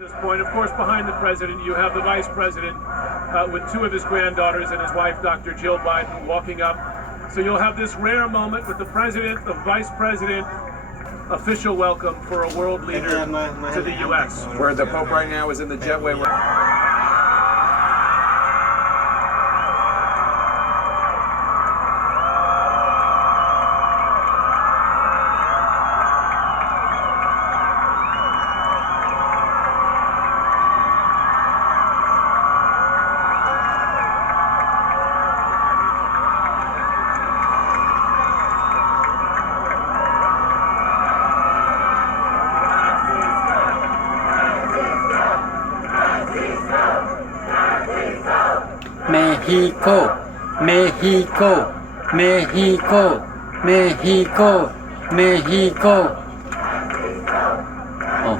At this point, of course, behind the president, you have the vice president with two of his granddaughters and his wife, Dr. Jill Biden, walking up. So you'll have this rare moment with the president, the vice president, official welcome for a world leader to the U.S. Where the Pope right now is in the jetway. Mexico, Mexico, Mexico, Mexico, Mexico. Oh,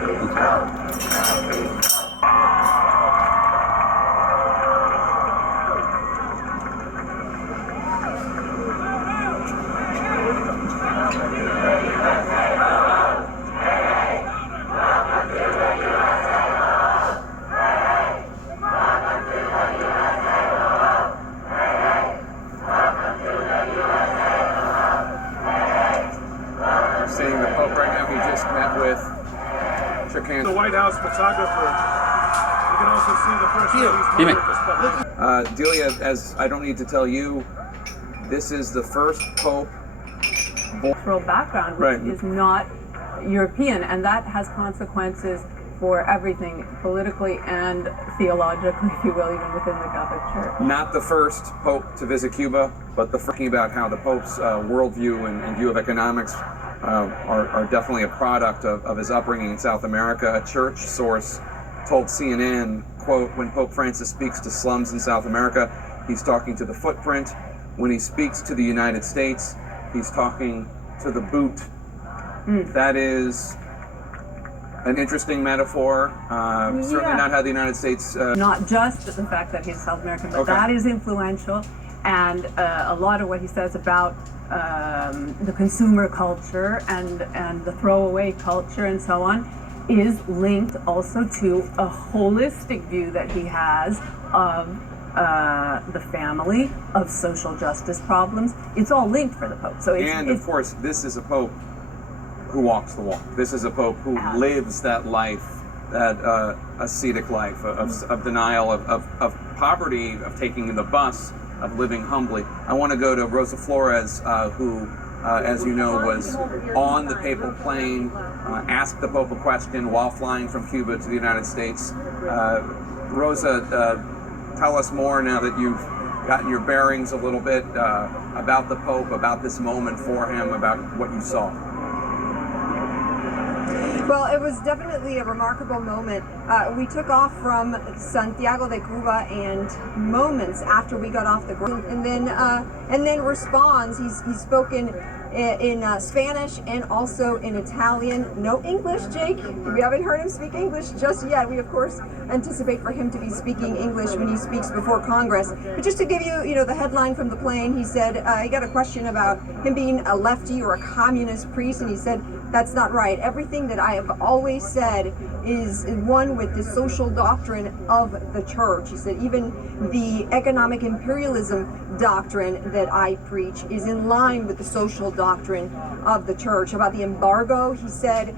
Seeing the Pope right now, he just met with, shook hands. The White House photographer. You can also see the first lady's mother at this point. Delia, as I don't need to tell you, this is the first Pope. Cultural background, which is not European, and that has consequences for everything, politically and theologically, if you will, even within the Catholic Church. Not the first Pope to visit Cuba, but thinking about how the Pope's worldview and view of economics are definitely a product of his upbringing in South America. A church source told CNN, quote, when Pope Francis speaks to slums in South America, he's talking to the footprint. When he speaks to the United States, he's talking to the boot. That is an interesting metaphor. Certainly not how the United States... Not just the fact that he's South American, but that is influential. And a lot of what he says about the consumer culture and the throwaway culture and so on is linked also to a holistic view that he has of the family, of social justice problems. It's all linked for the Pope. So of course, this is a Pope who walks the walk. This is a Pope who lives that life, that ascetic life of denial, of poverty, of taking the bus, of living humbly. I want to go to Rosa Flores, who, as you know, was on the papal plane, asked the Pope a question while flying from Cuba to the United States. Rosa, tell us more now that you've gotten your bearings a little bit about the Pope, about this moment for him, about what you saw. Well, it was definitely a remarkable moment. We took off from Santiago de Cuba, and moments after we got off the ground, and then responds. He's spoken in Spanish and also in Italian. No English, Jake. We haven't heard him speak English just yet. We of course anticipate for him to be speaking English when he speaks before Congress. But just to give you, the headline from the plane, he said he got a question about him being a lefty or a communist priest, and he said, that's not right. Everything that I have always said is one with the social doctrine of the church. He said even the economic imperialism doctrine that I preach is in line with the social doctrine of the church. About the embargo, he said